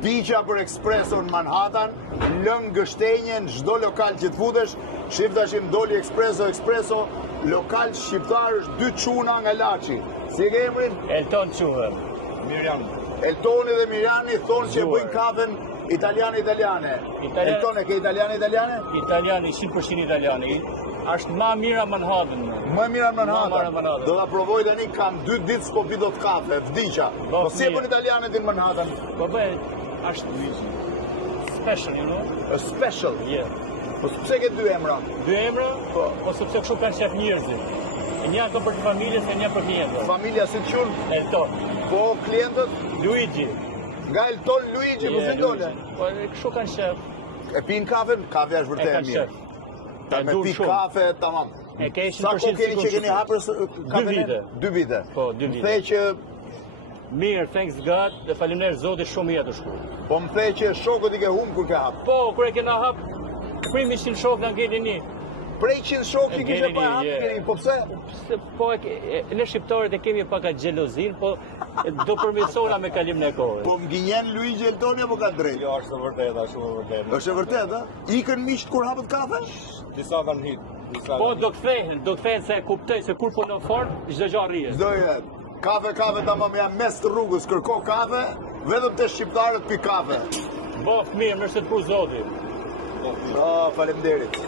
vdiqja për ekspreso në Manhattan, lën gështenje në çdo lokal që të futesh, shif tashim doli ekspreso, lokal shqiptar është 2 çuna nga Laçi. Si e ke emrin? Elton quhem. Mirjam. Eltoni dhe Mirjani thonë që bëjnë kafen italiane. Elton e ke italiane? Italiani, 100% italiani. Është ma mira Manhattan. Më mira Manhattan. Do ta provoj tani, kam 2 ditë s'po pi dot kafe, vdiqa. Po si e bën italianët në Manhattan? Po bëhet, është special, you know? A special? Yeah. Po pse ke 2 emra? 2 emra? Po sepse kështu kanë qef njerëzit. Një ka për familjes e një për klientët. Familja si të qunë? Elton. Po klientët? Luigi. Nga Elton Luigi, po si dole? Po kështu kanë qef. E pinë kafen? Kafe është vërtet e mirë. Ta me pi kafe, tamam. Sa ko keni që keni hapër kafe? 2 vite. Po, 2 vite. Më thej që... Mirë, thanks God, dhe faleminderit Zotit shumë jetë shku. Po më thej që shokët i ke humë kur ke hapë? Po, kur e kena hapë, primi 100 shokë nga ngeli një. Prej 100 shokë i kishe pa hapë, po pse? Po, ne shqiptarët e kemi paka xhelozin, po do përmirësona me kalimin e kohës. Po më gjenjen Luigi Eltoni apo ka drejt? Jo, është e vërtetë, shumë e vërtetë. Është e vërtetë, a? Ikën miqt kur hapët kafe? Disa kanë hit. Po, do kthehen se kuptoj se kur punon fort, çdo gjë rrihet. Çdo jetë. Kafe, tamam, jam mes të rrugës, kërko kafe, vetëm te shqiptarët pi kafe. Bof, mirë, nëse të kur Zoti. Faleminderit.